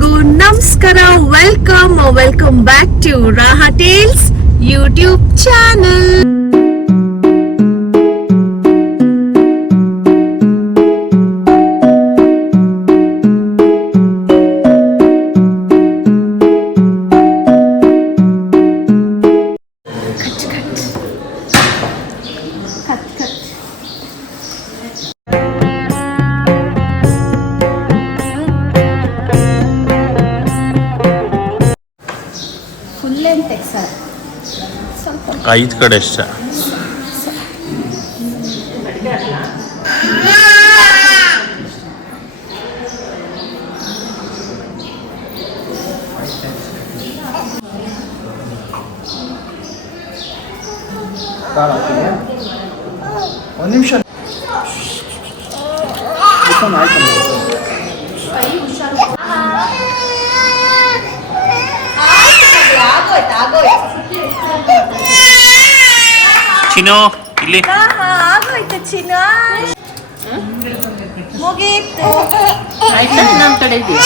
ಎಲ್ರಿಗೂ ನಮಸ್ಕಾರ. Welcome back to Raha tales YouTube channel. ಐದು ಕಡೆ ಅಷ್ಟೇ. ಒಂದು ನಿಮಿಷ ಚಿನ್ನು ಇಲ್ಲಿ ಆಗೋಯ್ತು ಚಿನ್ನ, ಮುಗೀತು. ಆಯ್ತಾ ನಮ್ಮ ಕಡೆ ಇದೆಯಾ?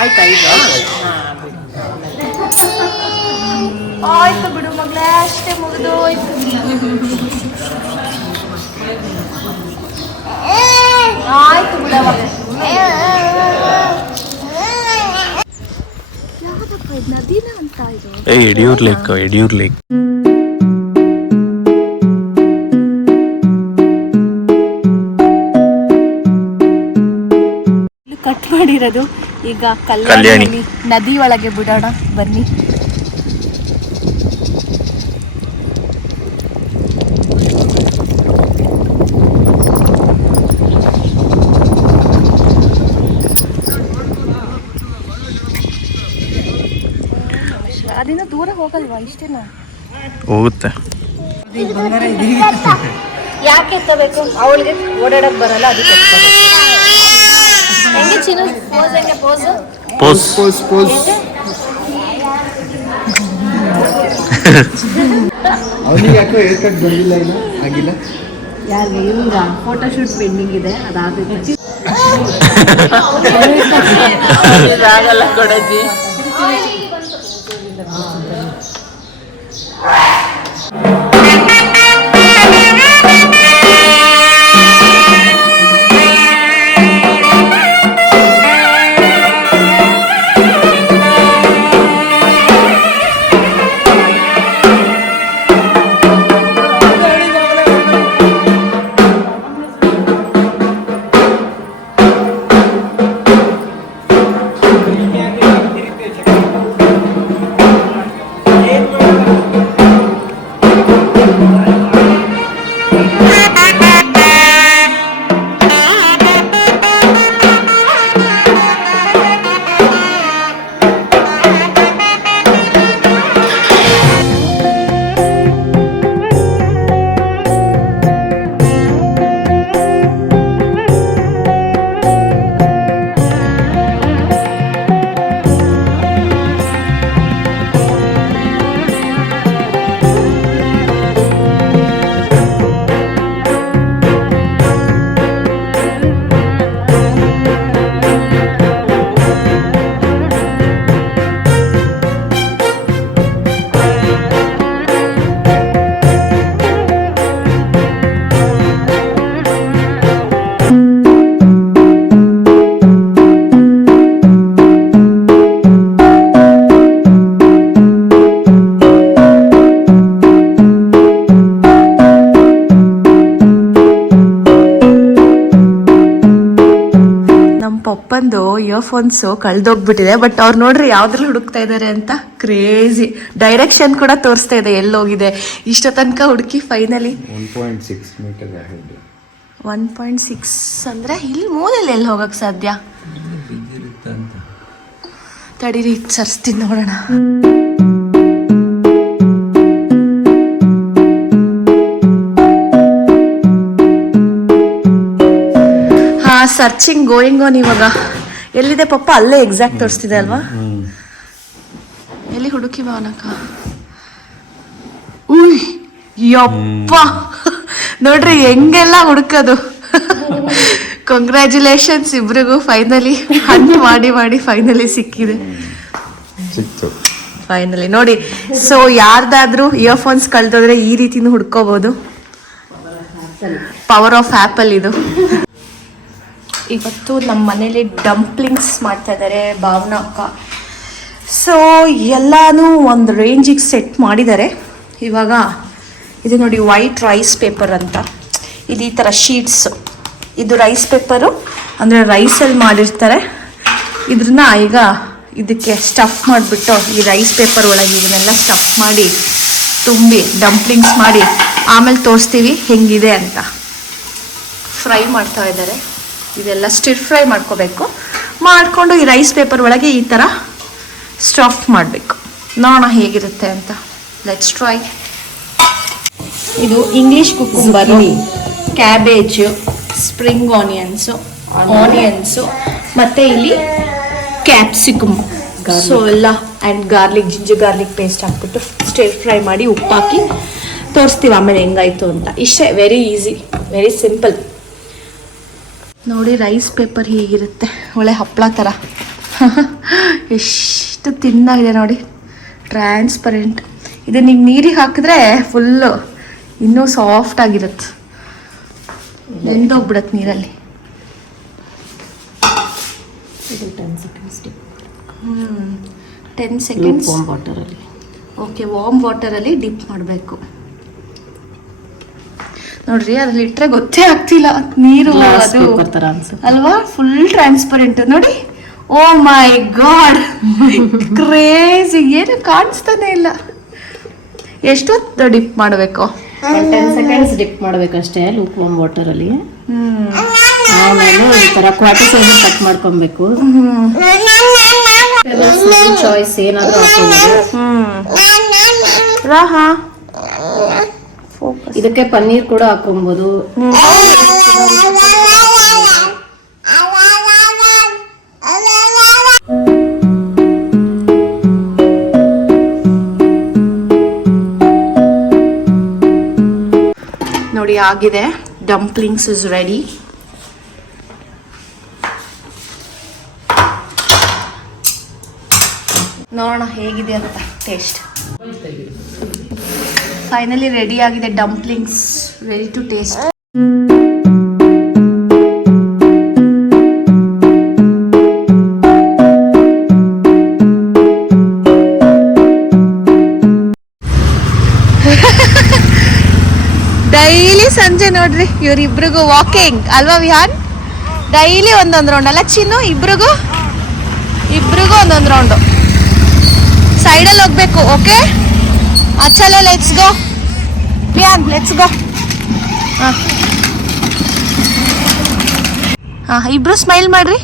ಆಯ್ತಾ ಇದು? ಆಯ್ತು ಬಿಡು ಮಗಳೇ, ಅಷ್ಟೇ ಮುಗಿದೋಯ್ತು. ಆಯ್ತು ಬಿಡವ. ಯಾವ್ದಪ್ಪ ಇದು, ನದಿನ ಅಂತ ಇದು? ಯಡಿಯೂರ್ ಲೇಕ್. ಕಟ್ ಮಾಡಿರೋದು. ಈಗ ಕಲ್ಯಾಣಿ ನದಿ ಒಳಗೆ ಬಿಡೋಣ ಬನ್ನಿ. ಅದಿನ್ನ ದೂರ ಹೋಗಲ್ವಾ? ಇಷ್ಟೇನಾ? ಹೋಗುತ್ತೆ. ಯಾಕೆ ಎತ್ತಬೇಕು? ಅವಳಿಗೆ ಓಡಾಡಕ್ ಬರಲ್ಲ, ಅದಕ್ಕೆ ಹೆಂಗೆ ಚಿನ್ನು ಪೋಸ್? ಹೆಂಗೆ ಪೋಸ್? ಅವನಿಗೆ ಯಾಕೋ ಹೇರ್ ಕಟ್ ಬಂದಿಲ್ಲ, ಇನ್ನು ಆಗಿಲ್ಲ. ಯಾರಿಗೆ? ಇವಂಗ ಫೋಟೋ ಶೂಟ್ ಪೆಂಡಿಂಗ್ ಇದೆ, ಅದಾಗುತ್ತೆ. ಆಗಲ್ಲ ಕೊಡಜ್ಜಿ. ಪಪ್ಪಂದು ಇಯರ್ಫೋನ್ಸು ಕಳ್ದೋಗ್ಬಿಟ್ಟಿದೆ. ಬಟ್ ಅವ್ರು ನೋಡ್ರಿ ಯಾವ್ದ್ರಲ್ಲಿ ಹುಡುಕ್ತಾ ಇದ್ದಾರೆ ಅಂತ. ಕ್ರೇಜಿ ಡೈರೆಕ್ಷನ್ ಕೂಡ ತೋರಿಸ್ತಾ ಇದೆ ಎಲ್ಲೋಗಿದೆ. ಇಷ್ಟ ತನಕ ಹುಡುಕಿ ಫೈನಲಿ 1.6 ಮೀಟರ್ ಆಗಿದೆ. 1.6 ಅಂದ್ರೆ ಇಲ್ಲಿ ಮೂಲೆಯಲ್ಲಿ ಎಲ್ಲಿ ಹೋಗಕ್ ಸಾಧ್ಯ? ತಡೀರಿ ಸರ್ಸ್ತೀನಿ ನೋಡೋಣ. Searching going on. ಇವಾಗ ಎಲ್ಲಿದೆ ಪಪ್ಪ? ಅಲ್ಲೇ ಎಕ್ಸಾಕ್ಟ್ ತೋರಿಸ್ತಿದೆ ಅಲ್ವಾ? ಎಲ್ಲಿ ಹುಡುಕಿ ಬಾನಕ್ಕ? ಉಯ್ ಯಪ್ಪ, ನೋಡ್ರಿ ಹೆಂಗೆಲ್ಲ ಹುಡುಕೋದು. ಕಂಗ್ರ್ಯಾಚುಲೇಷನ್ಸ್ ಇಬ್ರಿಗೂ ಫೈನಲಿ ಹಂಟ್ ಮಾಡಿ ಫೈನಲಿ ಸಿಕ್ಕಿದೆ. ಸಿಕ್ತು ಫೈನಲಿ ನೋಡಿ. ಸೊ ಯಾರ್ದಾದ್ರೂ ಇಯರ್ಫೋನ್ಸ್ ಕಳ್ದೋದ್ರೆ ಈ ರೀತಿನೂ ಹುಡ್ಕೋಬಹುದು. ಪವರ್ ಆಫ್ ಆ್ಯಪಲ್ ಇದು. ಇವತ್ತು ನಮ್ಮ ಮನೇಲಿ ಡಂಪ್ಲಿಂಗ್ಸ್ ಮಾಡ್ತಾ ಇದ್ದಾರೆ ಭಾವನಾ ಅಕ್ಕ. ಸೊ ಎಲ್ಲಾನು ಒಂದು ರೇಂಜಿಗೆ ಸೆಟ್ ಮಾಡಿದ್ದಾರೆ. ಇವಾಗ ಇದು ನೋಡಿ ವೈಟ್ ರೈಸ್ ಪೇಪರ್ ಅಂತ, ಇದು ಈ ಥರ ಶೀಟ್ಸು. ಇದು ರೈಸ್ ಪೇಪರು ಅಂದರೆ ರೈಸಲ್ಲಿ ಮಾಡಿರ್ತಾರೆ. ಇದ್ರನ್ನ ಈಗ ಇದಕ್ಕೆ ಸ್ಟಫ್ ಮಾಡಿಬಿಟ್ಟು ಈ ರೈಸ್ ಪೇಪರ್ ಒಳಗೆ ಇದನ್ನೆಲ್ಲ ಸ್ಟಫ್ ಮಾಡಿ ತುಂಬಿ ಡಂಪ್ಲಿಂಗ್ಸ್ ಮಾಡಿ ಆಮೇಲೆ ತೋರಿಸ್ತೀವಿ ಹೆಂಗಿದೆ ಅಂತ. ಫ್ರೈ ಮಾಡ್ತಾ ಇದ್ದಾರೆ. ಇದೆಲ್ಲ ಸ್ಟಿರ್ ಫ್ರೈ ಮಾಡ್ಕೋಬೇಕು. ಮಾಡಿಕೊಂಡು ಈ ರೈಸ್ ಪೇಪರ್ ಒಳಗೆ ಈ ಥರ ಸ್ಟಫ್ ಮಾಡಬೇಕು. ನೋಡೋಣ ಹೇಗಿರುತ್ತೆ ಅಂತ. Let's try. ಇದು English cucumber, cabbage, spring onions ಮತ್ತು ಇಲ್ಲಿ ಕ್ಯಾಪ್ಸಿಕಮ್, ಸೊ ಎಲ್ಲ and garlic, ginger garlic paste ಹಾಕ್ಬಿಟ್ಟು ಸ್ಟಿರ್ ಫ್ರೈ ಮಾಡಿ ಉಪ್ಪು ಹಾಕಿ ತೋರಿಸ್ತೀವಿ ಆಮೇಲೆ ಹೆಂಗಾಯ್ತು ಅಂತ. ಇಷ್ಟೇ, ವೆರಿ ಈಸಿ, ವೆರಿ ಸಿಂಪಲ್. ನೋಡಿ ರೈಸ್ ಪೇಪರ್ ಹೀಗಿರುತ್ತೆ, ಒಳ್ಳೆ ಹಪ್ಪಳ ಥರ. ಎಷ್ಟು ತಿನ್ನಾಗಿದೆ ನೋಡಿ, ಟ್ರಾನ್ಸ್ಪರೆಂಟ್. ಇದನ್ನ ಈಗ ನೀರಿಗೆ ಹಾಕಿದ್ರೆ ಫುಲ್ಲು ಇನ್ನೂ ಸಾಫ್ಟ್ ಆಗಿರುತ್ತೆ. ನೆಂದೋಗ್ಬಿಡತ್ತೆ ನೀರಲ್ಲಿ. 10 ಸೆಕೆಂಡ್ಸ್ ವಾಟರಲ್ಲಿ. ಓಕೆ, ವಾರ್ಮ್ ವಾಟರಲ್ಲಿ ಡಿಪ್ ಮಾಡಬೇಕು. ನೋಡ್ರಿ ಅದ್ರಲ್ಲಿ ಇಟ್ಟರೆ ಗೊತ್ತೇ ಆಗ್ತಿಲ್ಲ ನೀರು ಅದು ಅಲ್ವಾ, ಫುಲ್ ಟ್ರಾನ್ಸ್ಪರೆಂಟ್ ನೋಡಿ. ಓ ಮೈ ಗಾಡ್, ಕ್ರೇಜಿ, ಏನು ಕಾಣಿಸ್ತಾನೆ ಇಲ್ಲ. ಎಷ್ಟೊತ್ತು ಡಿಪ್ ಮಾಡಬೇಕು? 10 ಸೆಕೆಂಡ್ಸ್ ಡಿಪ್ ಮಾಡಬೇಕಷ್ಟೇ ಲೂಕ್ ವಾರ್ಮ್ ವಾಟರಲ್ಲಿ. ಆಮೇಲೆ ಈ ಥರ ಕ್ವಾರ್ಟರ್ ಸೈಜ್ ಕಟ್ ಮಾಡ್ಕೊಬೇಕು. ಚಾಯ್ಸ್ ಏನಾದರೂ ಹಾಕೋಬಹುದು. ರಾಹಾ, ಇದಕ್ಕೆ ಪನ್ನೀರ್ ಕೂಡ ಹಾಕೊಬಹುದು. ನೋಡಿ ಆಗಿದೆ. Dumplings is ready. ನೋಡೋಣ ಹೇಗಿದೆ ಅಂತ ಟೇಸ್ಟ್. ಫೈನಲಿ ರೆಡಿ ಆಗಿದೆ dumplings, ready to taste. Daily ಸಂಜೆ ನೋಡ್ರಿ ಇವರಿಬ್ರಿಗೂ ವಾಕಿಂಗ್ ಅಲ್ವಾ ವಿಹಾನ್? ಡೈಲಿ ಒಂದೊಂದು ರೌಂಡ್ ಅಲ್ಲ ಚಿನ್ನು? ಇಬ್ರಿಗೂ ಒಂದೊಂದು ರೌಂಡು. ಸೈಡಲ್ಲಿ ಹೋಗ್ಬೇಕು. ಓಕೆ, ಚಲೋ, let's go Vihaan, let's go. ಹಾಂ, ಇಬ್ರು ಸ್ಮೈಲ್ ಮಾಡ್ರಿ.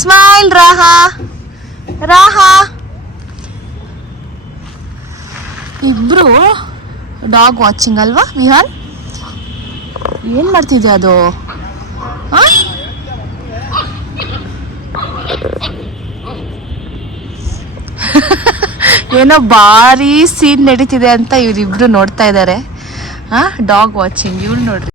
ಸ್ಮೈಲ್. ರಾಹಾ ಇಬ್ರು ಡಾಗ್ ವಾಚಿಂಗ್ ಅಲ್ವಾ ವಿಹಾನ್? ಏನು ಮಾಡ್ತಿದ್ದೆ ಅದು? ಏನೋ ಭಾರಿ ಸೀನ್ ನಡೀತಿದೆ ಅಂತ ಇವರಿಬ್ರು ನೋಡ್ತಾ ಇದ್ದಾರೆ. Dog watching. ಇವಳು ನೋಡ್ರಿ.